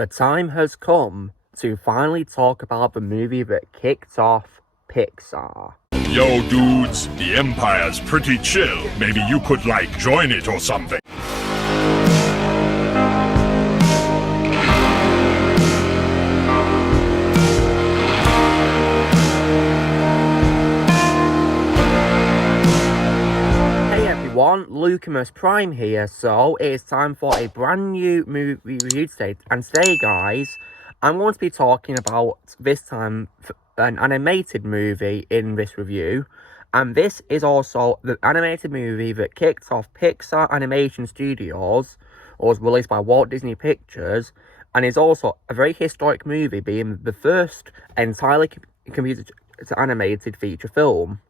The time has come to finally talk about the movie that kicked off Pixar. Yo, dudes, the Empire's pretty chill. Maybe you could, join it or something. Hey everyone, Lucamus Prime here. So, it is time for a brand new movie review today. And today, guys, I'm going to be talking about, this time, an animated movie in this review. And this is also the animated movie that kicked off Pixar Animation Studios, or was released by Walt Disney Pictures, and is also a very historic movie, being the first entirely computer-animated feature film.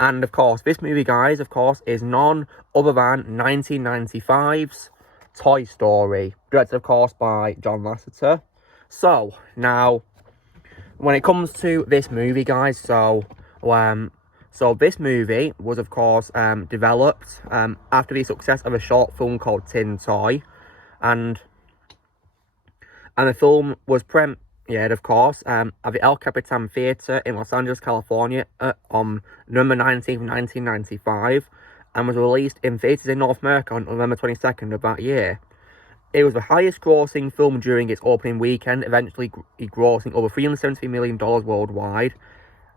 And of course, this movie, guys, is none other than 1995's Toy Story, directed, of course, by John Lasseter. So, now, when it comes to this movie, guys, so this movie was, of course, developed after the success of a short film called Tin Toy, and the film was premiered, of course, at the El Capitan Theatre in Los Angeles, California, on November 19th, 1995, and was released in theatres in North America on November 22nd of that year. It was the highest-grossing film during its opening weekend, eventually grossing over $373 million worldwide,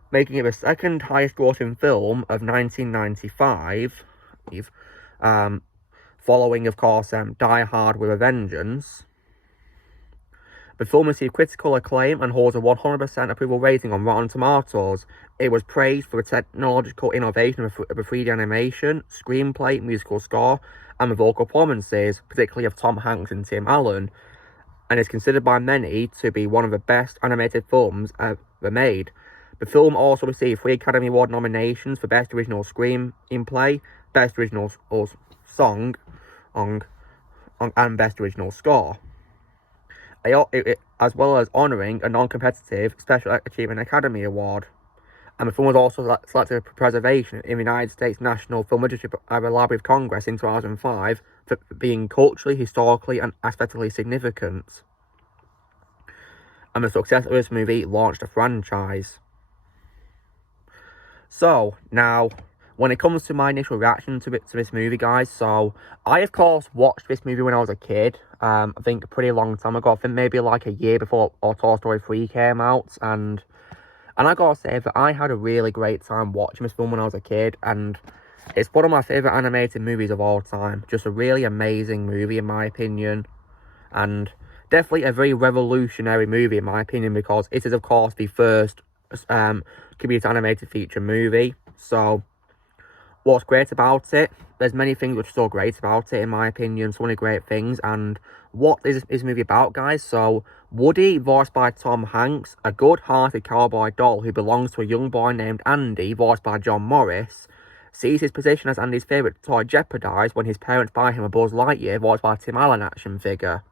making it the second highest-grossing film of 1995, following, of course, Die Hard with a Vengeance. The film received critical acclaim and holds a 100% approval rating on Rotten Tomatoes. It was praised for the technological innovation of the 3D animation, screenplay, musical score, and the vocal performances, particularly of Tom Hanks and Tim Allen, and is considered by many to be one of the best animated films ever made. The film also received 3 Academy Award nominations for Best Original Screenplay, Best Original Song, and Best Original Score, as well as honouring a non-competitive Special Achievement Academy Award. And the film was also selected for preservation in the United States National Film Registry Library of Congress in 2005 for being culturally, historically, and aesthetically significant. And the success of this movie launched a franchise. So, now, when it comes to my initial reaction to this movie, guys, so I, of course, watched this movie when I was a kid. I think a pretty long time ago. I think maybe like a year before Toy Story 3 came out, and I gotta say that I had a really great time watching this film when I was a kid, and it's one of my favourite animated movies of all time. Just a really amazing movie, in my opinion, and definitely a very revolutionary movie, in my opinion, because it is, of course, the first computer animated feature movie. So, what's great about it? There's many things which are so great about it, in my opinion. So many great things. And what is this movie about, guys? So, Woody, voiced by Tom Hanks, a good-hearted cowboy doll who belongs to a young boy named Andy, voiced by John Morris, sees his position as Andy's favourite toy jeopardised when his parents buy him a Buzz Lightyear, voiced by Tim Allen, action figure.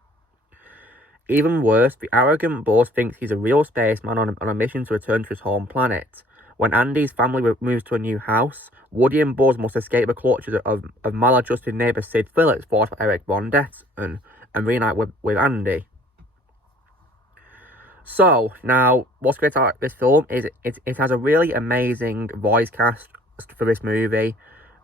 Even worse, the arrogant Buzz thinks he's a real spaceman on a mission to return to his home planet. When Andy's family moves to a new house, Woody and Buzz must escape the clutches of maladjusted neighbour Sid Phillips, voiced by Eric Von Detten, and reunite with Andy. So, now, what's great about this film is it has a really amazing voice cast for this movie,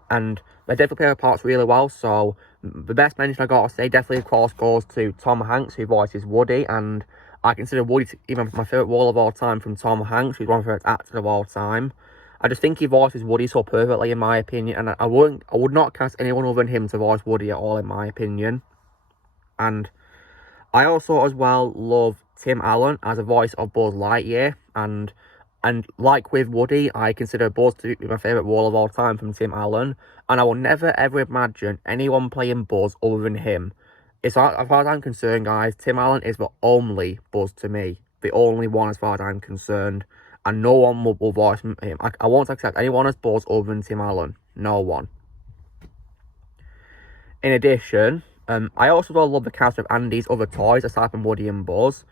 and they definitely play their parts really well. So, the best mention I gotta say definitely, of course, goes to Tom Hanks, who voices Woody, and I consider Woody even my favourite role of all time from Tom Hanks, who's one of my favourite actors of all time. I just think he voices Woody so perfectly, in my opinion, and I would not cast anyone other than him to voice Woody at all, in my opinion. And I also, as well, love Tim Allen as a voice of Buzz Lightyear, and like with Woody, I consider Buzz to be my favourite role of all time from Tim Allen, and I will never ever imagine anyone playing Buzz other than him. As far as I'm concerned, guys, Tim Allen is the only Buzz to me. The only one as far as I'm concerned. And no one will voice him. I won't accept anyone as Buzz other than Tim Allen. No one. In addition, I also love the cast of Andy's other toys aside from Woody and Buzz.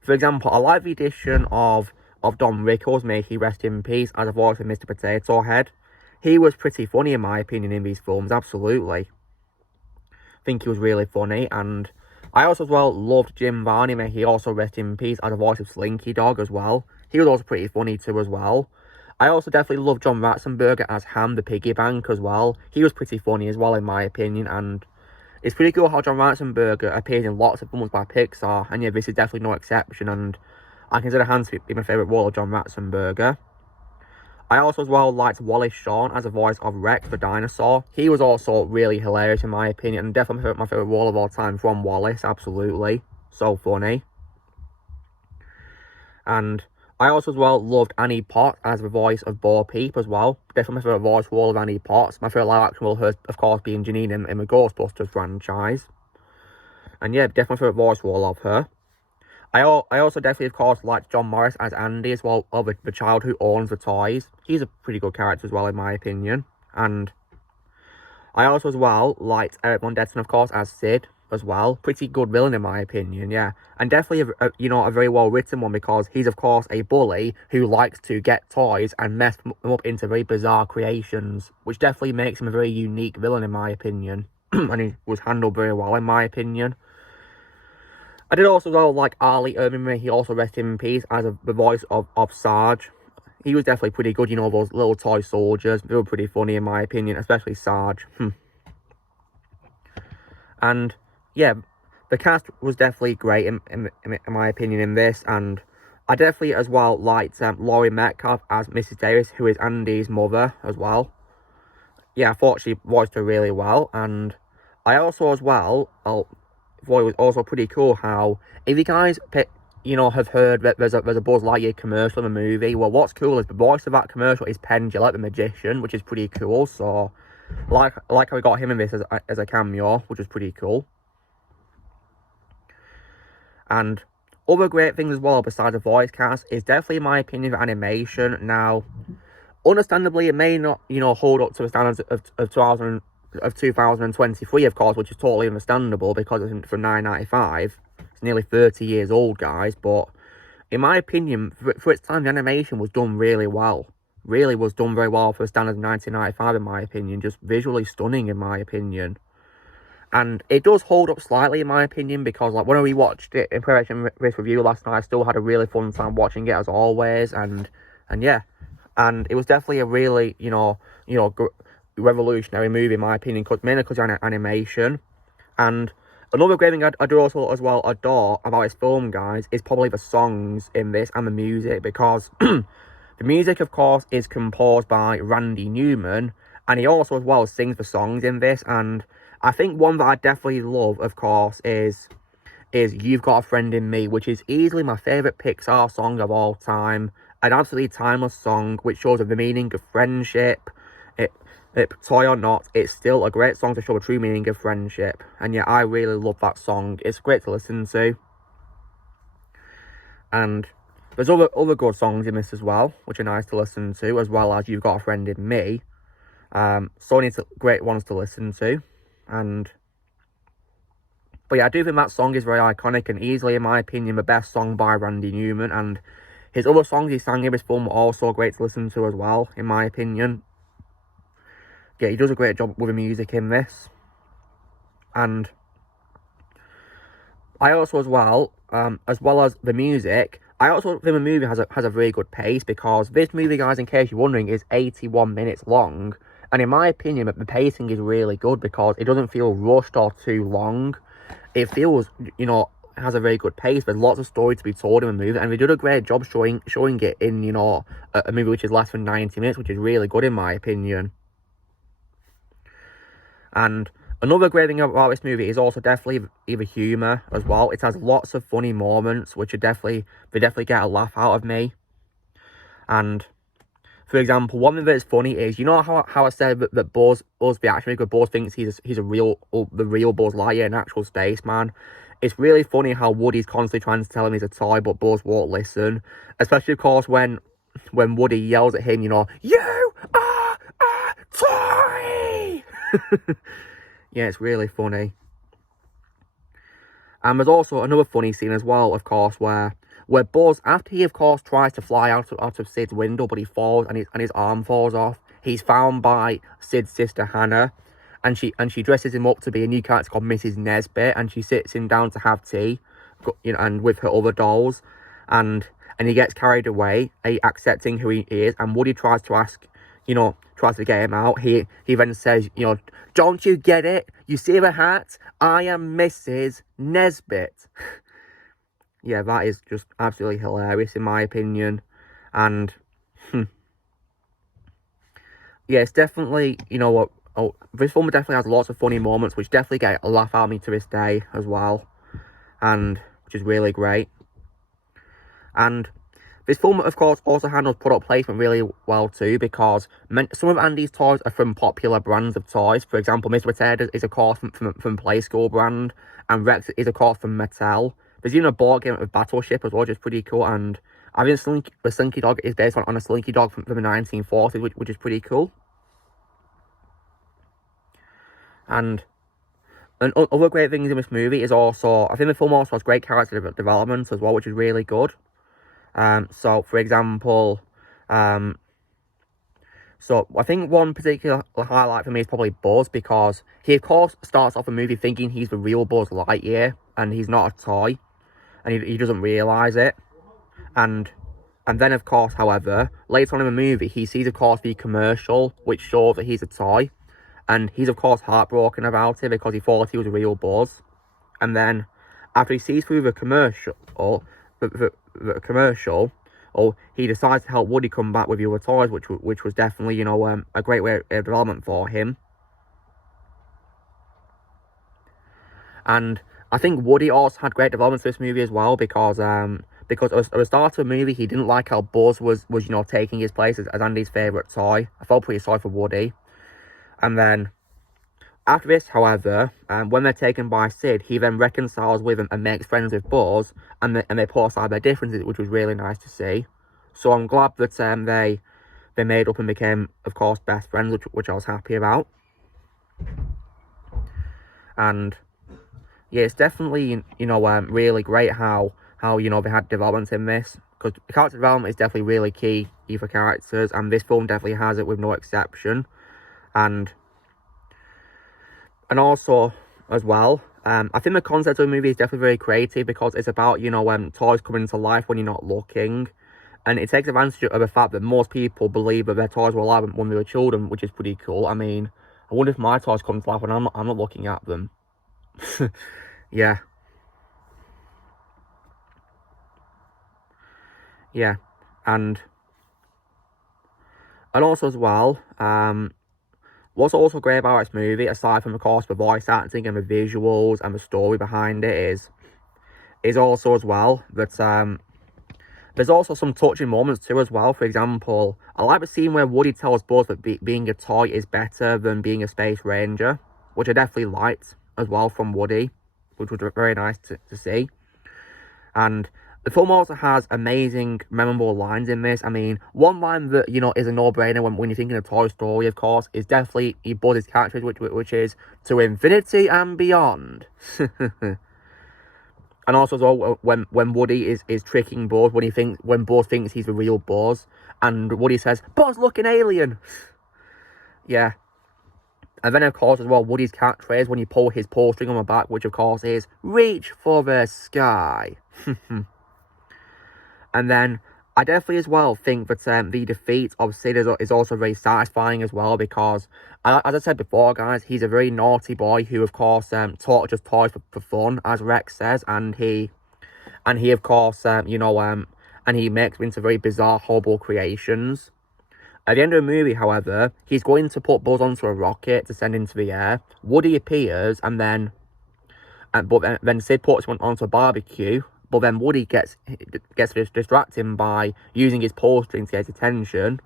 For example, I like the addition of Don Rickles, may he rest in peace, as a voice of Mr. Potato Head. He was pretty funny, in my opinion, in these films, absolutely. I think he was really funny, and I also as well loved Jim Varney, may he also rest in peace, as a voice of Slinky Dog as well. He was also pretty funny too as well. I also definitely love John Ratzenberger as Ham the Piggy Bank as well. He was pretty funny as well in my opinion, and it's pretty cool how John Ratzenberger appears in lots of films by Pixar, and yeah, this is definitely no exception, and I consider Hans to be my favourite role of John Ratzenberger. I also as well liked Wallace Shawn as a voice of Rex the dinosaur. He was also really hilarious in my opinion, and definitely my favourite role of all time from Wallace, absolutely. So funny. And I also as well loved Annie Potts as the voice of Bo Peep as well. Definitely my favourite voice role of Annie Potts. My favourite live action role her, of course, being Janine in the Ghostbusters franchise. And yeah, definitely my favourite voice role of her. I also definitely, of course, liked John Morris as Andy as well, of the child who owns the toys. He's a pretty good character as well, in my opinion. And I also as well liked Eric Von Detten, of course, as Sid as well. Pretty good villain, in my opinion, yeah. And definitely, a very well-written one, because he's, of course, a bully who likes to get toys and mess them up into very bizarre creations, which definitely makes him a very unique villain, in my opinion. And he was handled very well, in my opinion. I did also though like Ali Ermine, he also rested in peace, as the voice of Sarge. He was definitely pretty good, those little toy soldiers. They were pretty funny in my opinion, especially Sarge. And yeah, the cast was definitely great in my opinion in this, and I definitely as well liked Laurie Metcalf as Mrs. Davis, who is Andy's mother as well. Yeah, I thought she voiced her really well, and I also as well thought it was also pretty cool how, if you guys have heard that there's a Buzz Lightyear commercial in the movie, well, what's cool is the voice of that commercial is Penn Jillette the magician, which is pretty cool. So like how we got him in this as a cameo, which is pretty cool. And other great things as well besides the voice cast is definitely, in my opinion, the animation. Now, understandably, it may not hold up to the standards of 2023, of course, which is totally understandable because it's from 1995. It's nearly 30 years old, guys, but in my opinion, for its time, the animation was done really well. Really was done very well for the standards of 1995, in my opinion. Just visually stunning, in my opinion. And it does hold up slightly, in my opinion, because like when we watched it in preparation for this review last night, I still had a really fun time watching it as always, and yeah, and it was definitely a really revolutionary movie, in my opinion, mainly because of animation. And another great thing I do also as well adore about this film, guys, is probably the songs in this and the music, because the music, of course, is composed by Randy Newman, and he also as well sings the songs in this. And I think one that I definitely love, of course, is You've Got a Friend in Me, which is easily my favourite Pixar song of all time. An absolutely timeless song, which shows the meaning of friendship. Toy or not, it's still a great song to show the true meaning of friendship. And yeah, I really love that song. It's great to listen to. And there's other good songs in this as well, which are nice to listen to, as well as You've Got a Friend in Me. So many great ones to listen to. But yeah, I do think that song is very iconic and easily, in my opinion, the best song by Randy Newman. And his other songs he sang in this film were also great to listen to as well, in my opinion. Yeah, he does a great job with the music in this. And I also as well as the music, I also think the movie has a very good pace, because this movie, guys, in case you're wondering, is 81 minutes long. And in my opinion, the pacing is really good because it doesn't feel rushed or too long. It feels, has a very good pace. There's lots of story to be told in the movie, and they did a great job showing it in, a movie which is less than 90 minutes, which is really good in my opinion. And another great thing about this movie is also definitely the humour as well. It has lots of funny moments, which they definitely get a laugh out of me. And for example, one thing that's funny is, how I said that Buzz the action figure, Buzz thinks he's the real Buzz Lightyear, an actual spaceman. It's really funny how Woody's constantly trying to tell him he's a toy, but Buzz won't listen. Especially, of course, when Woody yells at him, you are a toy! Yeah, it's really funny. And there's also another funny scene as well, of course, where Buzz, after he, of course, tries to fly out of Sid's window, but he falls and his arm falls off, he's found by Sid's sister Hannah. she dresses him up to be a new character called Mrs. Nesbit, and she sits him down to have tea, you know, and with her other dolls, and he gets carried away, accepting who he is, and Woody tries to ask, you know, tries to get him out. He then says, you know, don't you get it? You see the hat? I am Mrs. Nesbit. Yeah, that is just absolutely hilarious in my opinion, and yeah, it's definitely, you know what, this film definitely has lots of funny moments, which definitely get a laugh out of me to this day as well, and which is really great. And this film, of course, also handles product placement really well too, because some of Andy's toys are from popular brands of toys. For example, Mr. Potato is, of course, from Play School brand, and Rex is, of course, from Mattel. There's even a board game of Battleship as well, which is pretty cool, and I think the Slinky Dog is based on a Slinky Dog from the 1940s, which is pretty cool. And other great things in this movie is also, I think the film also has great character development as well, which is really good. So, for example, so I think one particular highlight for me is probably Buzz, because he, of course, starts off the movie thinking he's the real Buzz Lightyear, and he's not a toy, and he doesn't realise it. And then, of course, however, later on in the movie, he sees, of course, the commercial, which shows that he's a toy, and he's, of course, heartbroken about it, because he thought he was a real Buzz. And then, after he sees through the commercial, he decides to help Woody come back with the other toys, which was definitely, you know, a great way of development for him. And I think Woody also had great development for this movie as well, because at the start of the movie, he didn't like how Buzz was you know, taking his place as Andy's favourite toy. I felt pretty sorry for Woody. And then, after this, however, when they're taken by Sid, he then reconciles with him and makes friends with Buzz, and they put aside their differences, which was really nice to see. So I'm glad that they made up and became, of course, best friends, which I was happy about. And yeah, it's definitely, you know, really great how you know, they had development in this, because character development is definitely really key for characters, and this film definitely has it with no exception. And also, as well, I think the concept of the movie is definitely very creative, because it's about, you know, toys coming to life when you're not looking. And it takes advantage of the fact that most people believe that their toys were alive when they were children, which is pretty cool. I mean, I wonder if my toys come to life when I'm not looking at them. Yeah. Yeah. And also as well, what's also great about this movie, aside from, of course, the voice acting and the visuals and the story behind it, is also as well that there's also some touching moments too as well. For example, I like the scene where Woody tells Buzz that being a toy is better than being a space ranger, which I definitely liked as well from Woody, which was very nice to see. And the film also has amazing, memorable lines in this. I mean, one line that, you know, is a no-brainer when you're thinking of Toy Story, of course, is definitely Buzz's catchphrase, which is, "To infinity and beyond." And also as well, when Woody is tricking Buzz, when Buzz thinks he's the real Buzz, and Woody says, "Buzz, look, an alien!" Yeah. And then, of course, as well, Woody's catchphrase when you pull his pull string on the back, which, of course, is, "Reach for the sky." And then, I definitely as well think that the defeat of Sid is also very satisfying as well, because, as I said before, guys, he's a very naughty boy who, of course, taught just toys for fun, as Rex says, and he, of course, you know, and he makes into very bizarre, horrible creations. At the end of the movie, however, he's going to put Buzz onto a rocket to send into the air. Woody appears, and then, but then Sid puts him onto a barbecue. But then Woody gets to distract him by using his pull string to get his attention.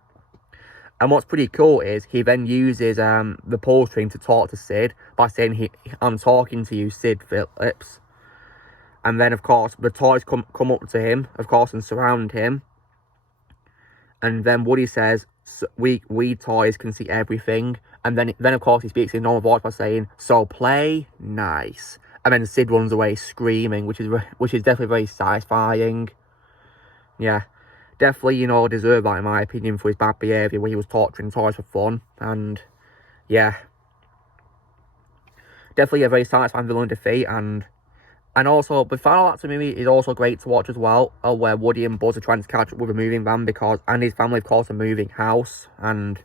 And what's pretty cool is he then uses the pull string to talk to Sid by saying, "I'm talking to you, Sid Phillips." And then, of course, the toys come up to him, of course, and surround him. And then Woody says, "We toys can see everything." And then of course, he speaks in normal voice by saying, "So play nice." And then Sid runs away screaming, which is definitely very satisfying. Yeah, definitely, you know, deserved that in my opinion for his bad behaviour when he was torturing toys for fun. And yeah, definitely a very satisfying villain defeat, and also the final act of the movie is also great to watch as well, where Woody and Buzz are trying to catch up with a moving van because, and his family of course, a moving house, and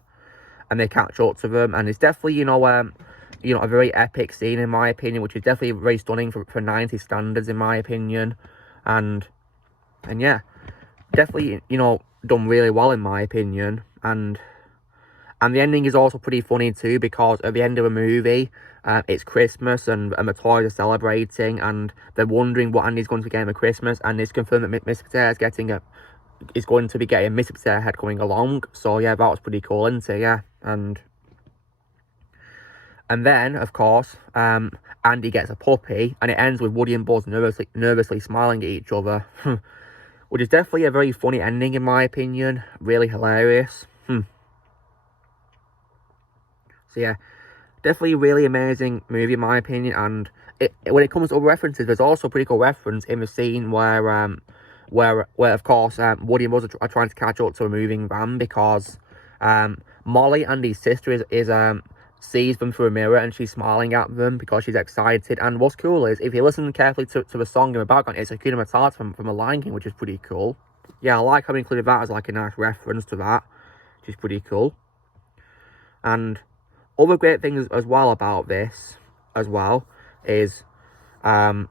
they catch up to them, and it's definitely, you know, a very epic scene in my opinion, which is definitely very stunning for 90s standards in my opinion, and yeah, definitely, you know, done really well in my opinion, and the ending is also pretty funny too, because at the end of the movie, it's Christmas and the toys are celebrating, and they're wondering what Andy's going to get him for Christmas, and it's confirmed that Mr. Potato is going to be getting Mr. Potato Head coming along. So yeah, that was pretty cool, isn't it? Yeah, and then of course, Andy gets a puppy, and it ends with Woody and Buzz nervously smiling at each other, which is definitely a very funny ending in my opinion. Really hilarious. So yeah, definitely a really amazing movie in my opinion, and when it comes to other references, there's also a pretty cool reference in the scene where of course Woody and Buzz are trying to catch up to a moving van, because Molly, Andy's sister, sees them through a mirror, and she's smiling at them because she's excited. And what's cool is, if you listen carefully to the song in the background, it's Hakuna Matata from The Lion King, which is pretty cool. Yeah, I like having included that as like a nice reference to that, which is pretty cool. And other great things as well about this as well is the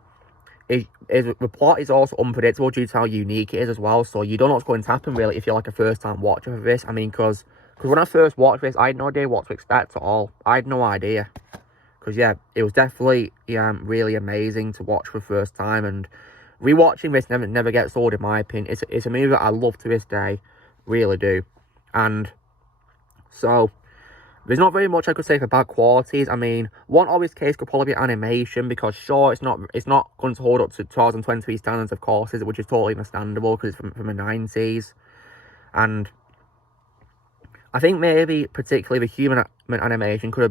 plot is also unpredictable due to how unique it is as well. So you don't know what's going to happen really if you're like a first time watcher of this. I mean, because when I first watched this, I had no idea what to expect at all. I had no idea, because yeah, it was definitely really amazing to watch for the first time, and rewatching this never gets old in my opinion. It's a movie that I love to this day, really do. And so there's not very much I could say for bad qualities. I mean, one obvious case could probably be animation, because sure, it's not going to hold up to 2023 standards, of course, which is totally understandable because it's from the 90s. And I think maybe particularly the human animation could have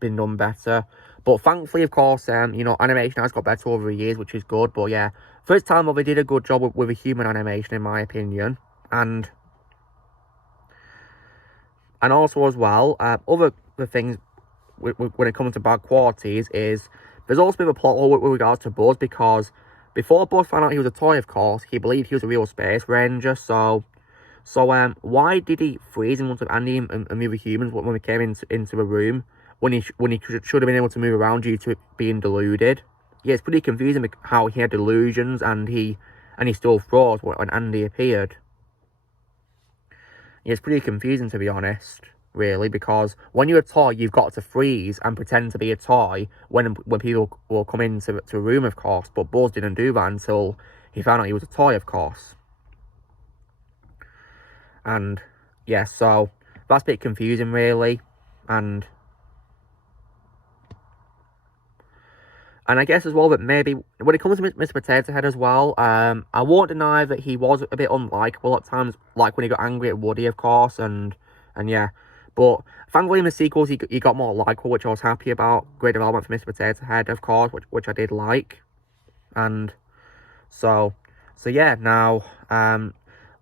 been done better. But thankfully, of course, you know, animation has got better over the years, which is good. But yeah, first time they did a good job with the human animation in my opinion. And also as well, other things when it comes to bad qualities is there's also a bit of a plot hole with regards to Buzz, because before Buzz found out he was a toy, of course, he believed he was a real space ranger. So why did he freeze in front of Andy and the other humans when we came into the room, when he should have been able to move around due to being deluded? Yeah, it's pretty confusing how he had delusions and he still froze when Andy appeared. Yeah, it's pretty confusing, to be honest, really, because when you're a toy, you've got to freeze and pretend to be a toy when people will come into a room, of course. But Buzz didn't do that until he found out he was a toy, of course. And yeah, so that's a bit confusing, really. And I guess as well that maybe when it comes to Mr. Potato Head as well, I won't deny that he was a bit unlikable at times, like when he got angry at Woody, of course, and yeah. But thankfully in the sequels, he got more likable, which I was happy about. Great development for Mr. Potato Head, of course, which I did like. And so yeah, now,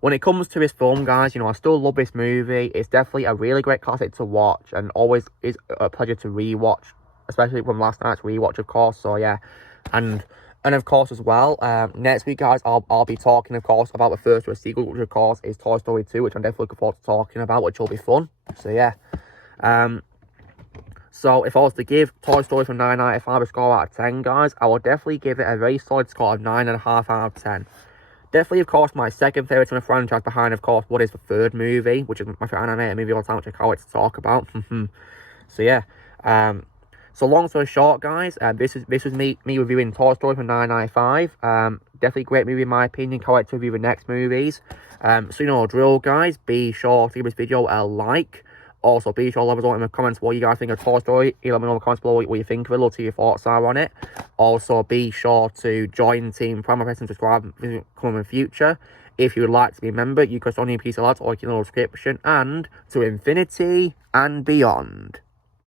when it comes to this film, guys, you know, I still love this movie. It's definitely a really great classic to watch, and always is a pleasure to rewatch, especially from last night's rewatch, of course. So yeah, and of course as well, next week, guys, I'll be talking, of course, about the first of a sequel, which of course is Toy Story 2, which I'm definitely looking forward to talking about, which will be fun. So yeah, so if I was to give Toy Story from 9 out of 5 a score out of 10, guys, I will definitely give it a very solid score of 9.5 out of 10. Definitely, of course, my second favourite in the franchise, behind, of course, what is the third movie, which is my favourite animated movie all the time, which I can't wait to talk about. So yeah, so long story short, guys, this was me reviewing Toy Story from 9 out of 5. Definitely a great movie in my opinion. Can't wait to review the next movies. So you know the drill, guys. Be sure to give this video a like. Also, be sure to let us know in the comments what you guys think of Toy Story. Let me know in the comments below what you think of it. Love to hear your thoughts are on it. Also, be sure to join Team Prime, press and subscribe in the future. If you would like to be a member, you can on your piece of lads or you can subscription, and to infinity and beyond.